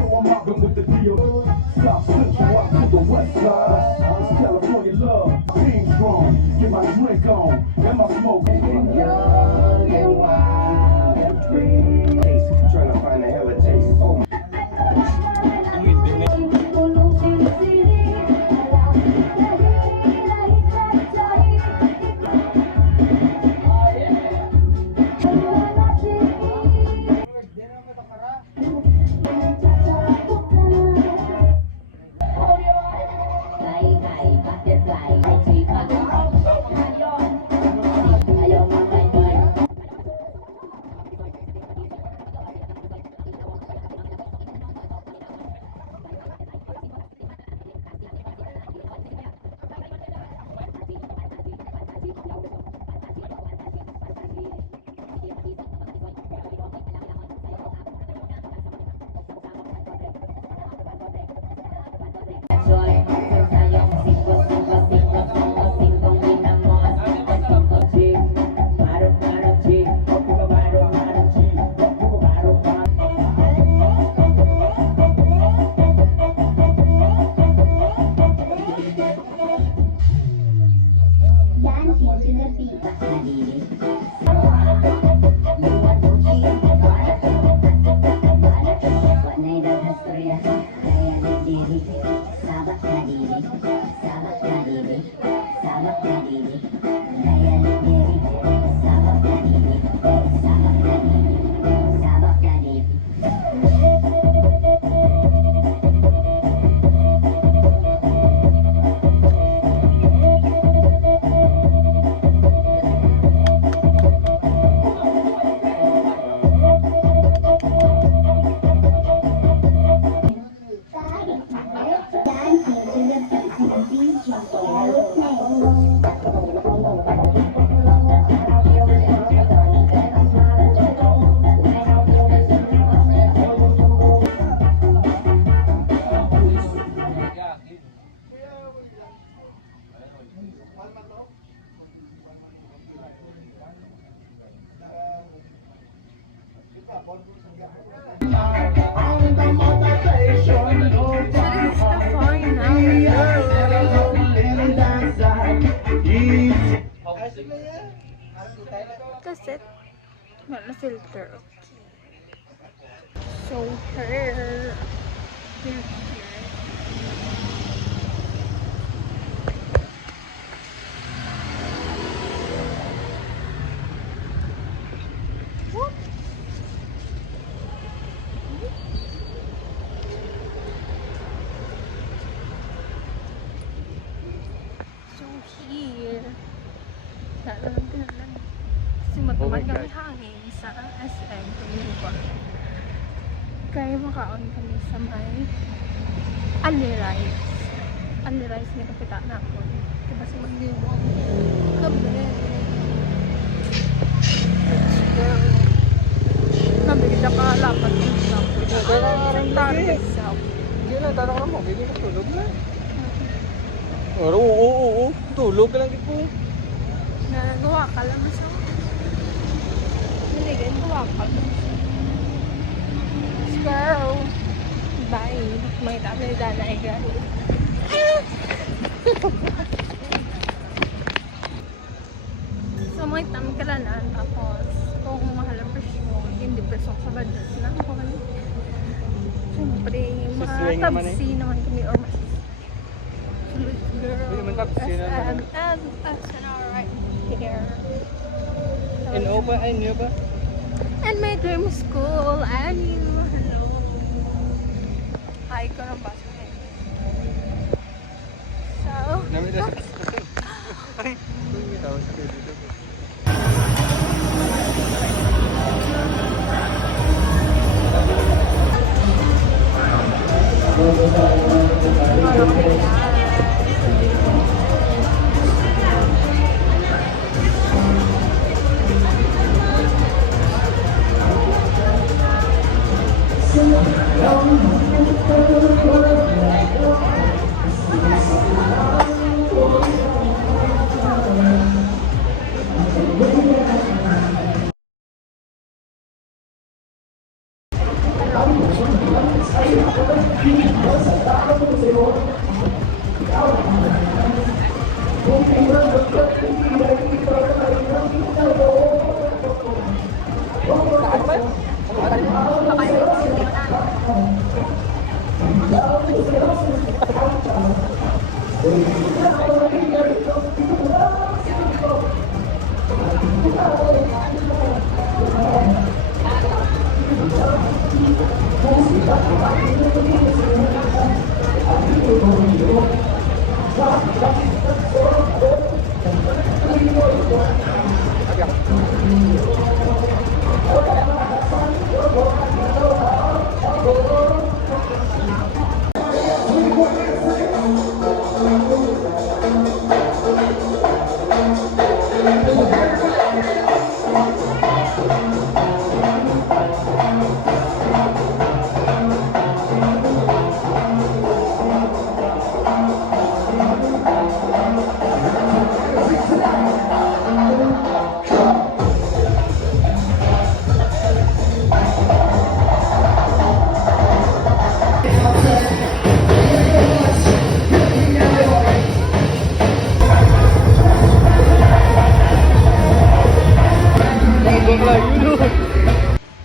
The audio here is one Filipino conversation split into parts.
know I'm mobbing with the deal. South Central up to the west side. It's California love, team strong. Get my drink on, and my smoke. Young and wild and free. Trying to find a hella taste. Oh. That's it. Not a filter. So here. Whoop. So here. Kasi matamad kami hangin sa SM Tumiba. Kaya makaon kami sa may Only Rice. Only Rice ni kapita na ako. Diba sa mag-iwang kabe. Let's go. Sabi kita pa lapat yung sapo. Target sapo. Hindi na, tanong ka mo. Hindi ka tulog na. Oo. Tulog ka lang po. Nagawa ka lang sa niligan, gawa ka lang. Girl. Bye. May dami danay ka. So, may tamkalanan. Tapos, kung mahal ang presyo, hindi presyo sa badas na ako. Siyempre, matabsi naman kami or mas girl. SM right here. And Oba, I knew ba? And my dream school, and you. Hello. Hi, ko ng bus. So, Ay, may tao sa dito.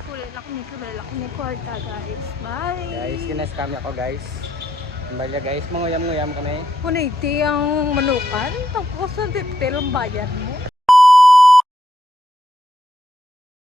Kulit ako ni kwarta guys. Bye! Guys, kinas-scam ako guys. Kumbalya guys, manguyam-nguyam kami. Kuniti ang manukan. Tapos sa detail ang bayan mo.